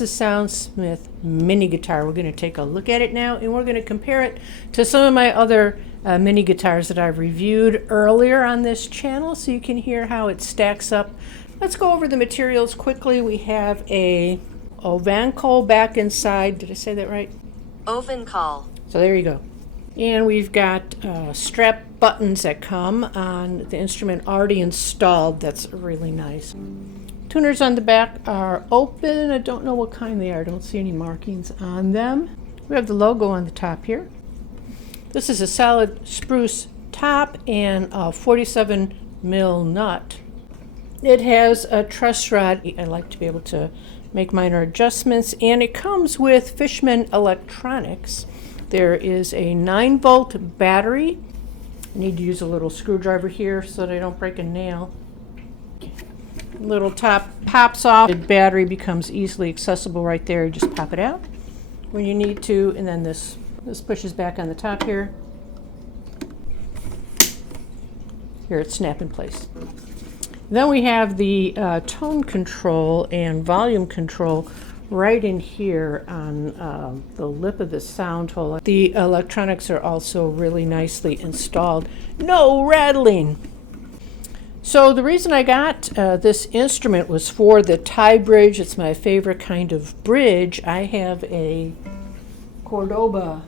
is a Sound Smith mini guitar. We're going to take a look at it now, and we're going to compare it to some of my other mini guitars that I've reviewed earlier on this channel, so you can hear how it stacks up. Let's go over the materials quickly. We have a Ovancol back inside. Did I say that right? Ovancol. So there you go. And we've got strap buttons that come on the instrument already installed. That's really nice. Tuners on the back are open. I don't know what kind they are. I don't see any markings on them. We have the logo on the top here. This is a solid spruce top and a 47 mil nut. It has a truss rod. I like to be able to make minor adjustments, and it comes with Fishman electronics. There is a 9-volt battery. I need to use a little screwdriver here so that I don't break a nail. Little top pops off. The battery becomes easily accessible right there. You just pop it out when you need to, and then this pushes back on the top here. Here it's snap in place. Then we have the tone control and volume control right in here on the lip of the sound hole. The electronics are also really nicely installed. No rattling. So the reason I got this instrument was for the tie bridge. It's my favorite kind of bridge. I have a Cordoba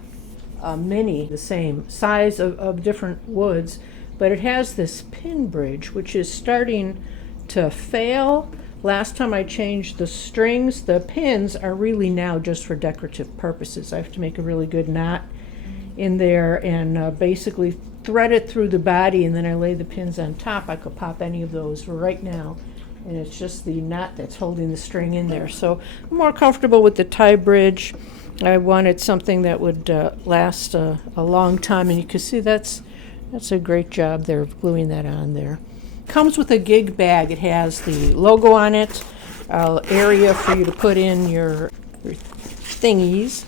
Mini, the same size of different woods, but it has this pin bridge, which is starting to fail. Last time I changed the strings, the pins are really now just for decorative purposes. I have to make a really good knot in there and basically thread it through the body, and then I lay the pins on top. I could pop any of those right now, and it's just the knot that's holding the string in there. So I'm more comfortable with the tie bridge. I wanted something that would last a long time, and you can see that's a great job there of gluing that on there. Comes with a gig bag. It has the logo on it, area for you to put in your thingies.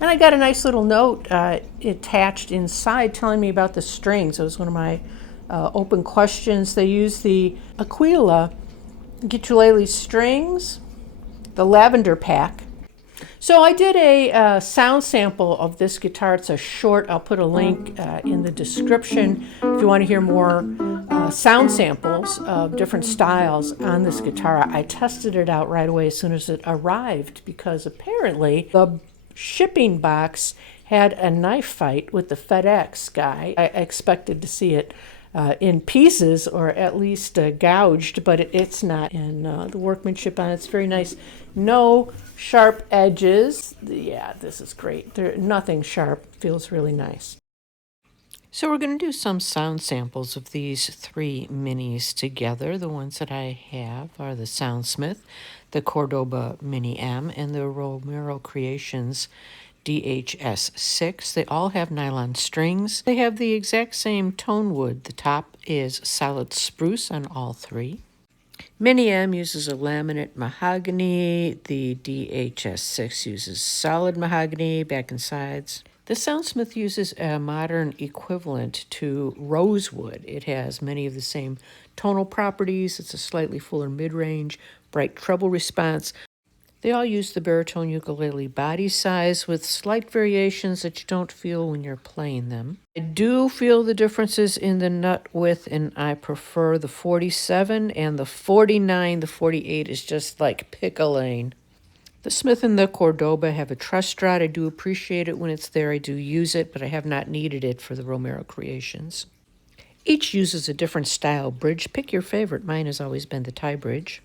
And I got a nice little note attached inside telling me about the strings. It was one of my open questions. They use the Aquila Guitarlele strings, the lavender pack. So I did a sound sample of this guitar. It's a short. I'll put a link in the description if you want to hear more sound samples of different styles on this guitar. I tested it out right away as soon as it arrived, because apparently the shipping box had a knife fight with the FedEx guy. I expected to see it in pieces, or at least gouged, but it's not. And the workmanship on it's very nice. No sharp edges. Yeah, this is great. Nothing sharp. Feels really nice. So we're going to do some sound samples of these three minis together. The ones that I have are the Sound Smith, the Cordoba Mini M, and the Romero Creations DHS-6. They all have nylon strings. They have the exact same tone wood. The top is solid spruce on all three. Mini M uses a laminate mahogany. The DHS-6 uses solid mahogany, back and sides. The Sound Smith uses a modern equivalent to rosewood. It has many of the same tonal properties. It's a slightly fuller mid-range, bright treble response. They all use the baritone ukulele body size with slight variations that you don't feel when you're playing them. I do feel the differences in the nut width, and I prefer the 47 and the 49. The 48 is just like pick a lane. The Smith and the Cordoba have a truss rod. I do appreciate it when it's there. I do use it, but I have not needed it for the Romero Creations. Each uses a different style bridge. Pick your favorite. Mine has always been the tie bridge.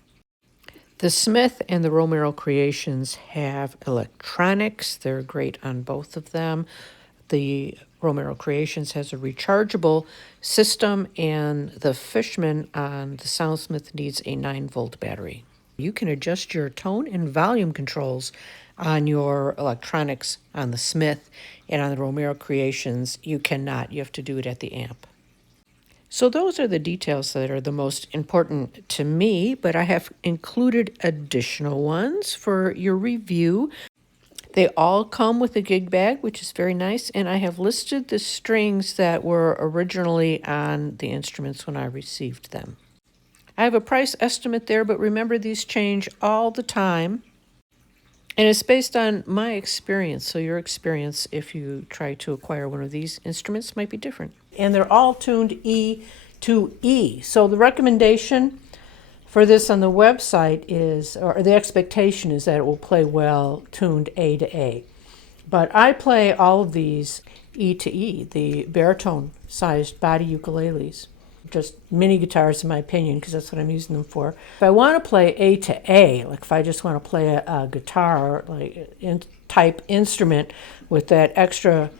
The Smith and the Romero Creations have electronics. They're great on both of them. The Romero Creations has a rechargeable system, and the Fishman on the Sound Smith needs a 9-volt battery. You can adjust your tone and volume controls on your electronics on the Smith, and on the Romero Creations you cannot. You have to do it at the amp. So those are the details that are the most important to me, but I have included additional ones for your review. They all come with a gig bag, which is very nice, and I have listed the strings that were originally on the instruments when I received them. I have a price estimate there, but remember these change all the time. And it's based on my experience, so your experience, if you try to acquire one of these instruments, might be different. And they're all tuned E to E. So the recommendation for this on the website is, or the expectation is, that it will play well tuned A to A. But I play all of these E to E, the baritone-sized body ukuleles. Just mini guitars, in my opinion, because that's what I'm using them for. If I want to play A to A, like if I just want to play a guitar like type instrument with that extra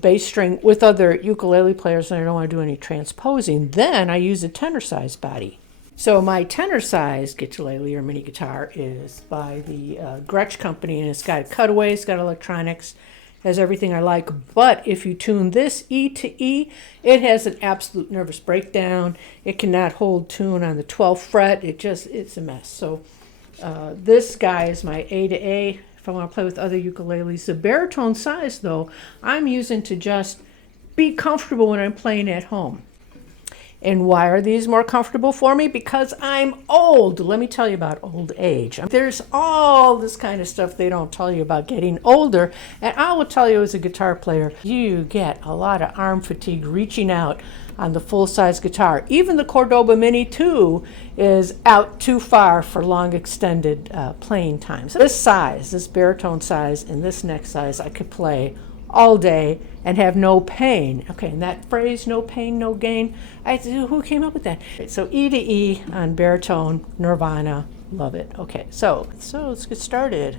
bass string with other ukulele players, and I don't want to do any transposing, then I use a tenor size body. So my tenor size ukulele or mini guitar is by the Gretsch company, and it's got cutaways, it's got electronics, has everything I like. But if you tune this E to E, it has an absolute nervous breakdown. It cannot hold tune on the 12th fret. It's a mess. So this guy is my A to A if I want to play with other ukuleles. The baritone size, though, I'm using to just be comfortable when I'm playing at home. And why are these more comfortable for me? Because I'm old. Let me tell you about old age. There's all this kind of stuff they don't tell you about getting older. And I will tell you, as a guitar player, you get a lot of arm fatigue reaching out on the full-size guitar. Even the Cordoba Mini 2 is out too far for long extended playing times. This size, this baritone size, and this neck size, I could play all day and have no pain. Okay, and that phrase, no pain, no gain, who came up with that? So E to E on baritone, Nirvana, love it. Okay, so let's get started.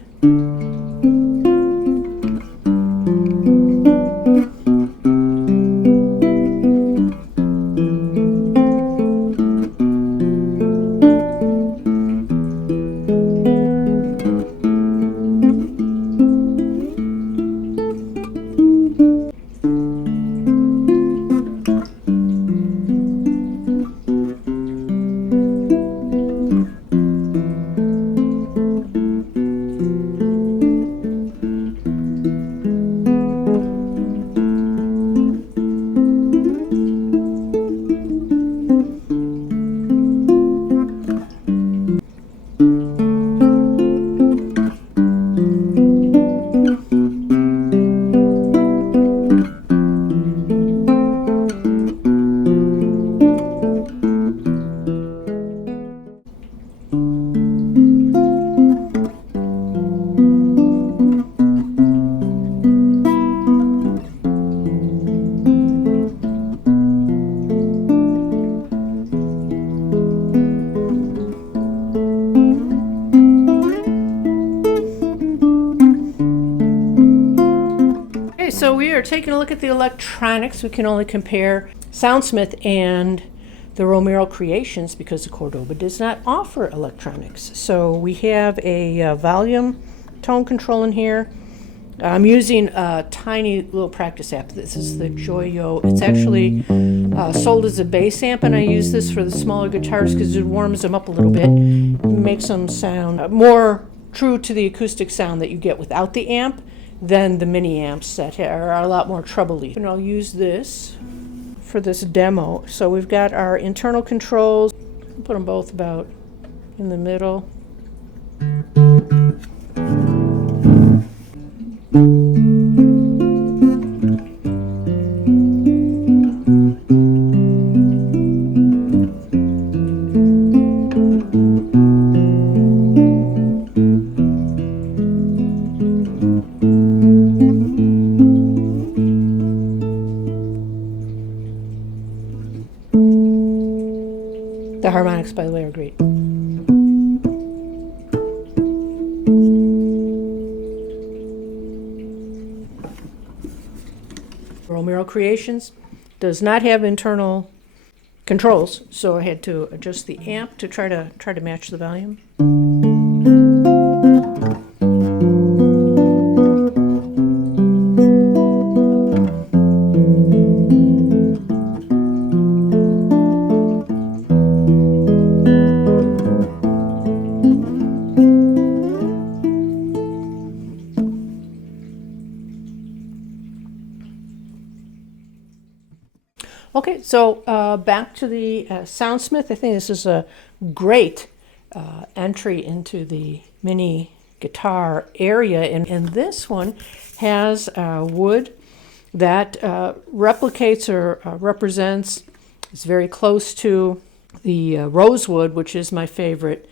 So we are taking a look at the electronics. We can only compare Sound Smith and the Romero Creations because the Cordoba does not offer electronics. So we have a volume tone control in here. I'm using a tiny little practice amp. This is the Joyo. It's actually sold as a bass amp, and I use this for the smaller guitars because it warms them up a little bit, makes them sound more true to the acoustic sound that you get without the amp than the mini amps that are a lot more trebly. And I'll use this for this demo. So we've got our internal controls. Put them both about in the middle. The harmonics, by the way, are great. Romero Creations does not have internal controls, so I had to adjust the amp to try to match the volume. Okay, so back to the Soundsmith. I think this is a great entry into the Mini guitar area. And this one has wood that replicates or represents, it's very close to the rosewood, which is my favorite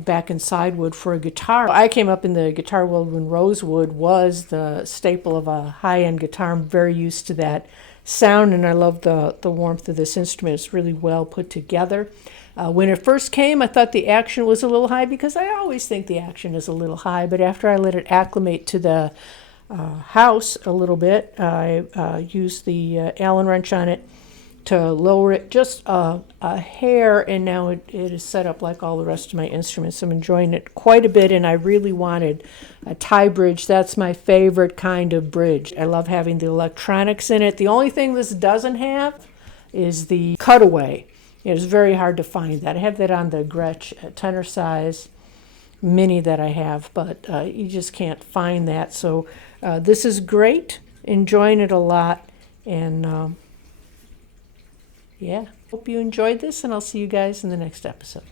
back and side wood for a guitar. I came up in the guitar world when rosewood was the staple of a high-end guitar. I'm very used to that sound, and I love the warmth of this instrument. It's really well put together. When it first came, I thought the action was a little high, because I always think the action is a little high, but after I let it acclimate to the house a little bit, I used the Allen wrench on it to lower it just a hair, and now it is set up like all the rest of my instruments. I'm enjoying it quite a bit, and I really wanted a tie bridge. That's my favorite kind of bridge. I love having the electronics in it. The only thing this doesn't have is the cutaway. It's very hard to find that. I have that on the Gretsch tenor size Mini that I have, but you just can't find that. So this is great. Enjoying it a lot, and yeah, hope you enjoyed this, and I'll see you guys in the next episode.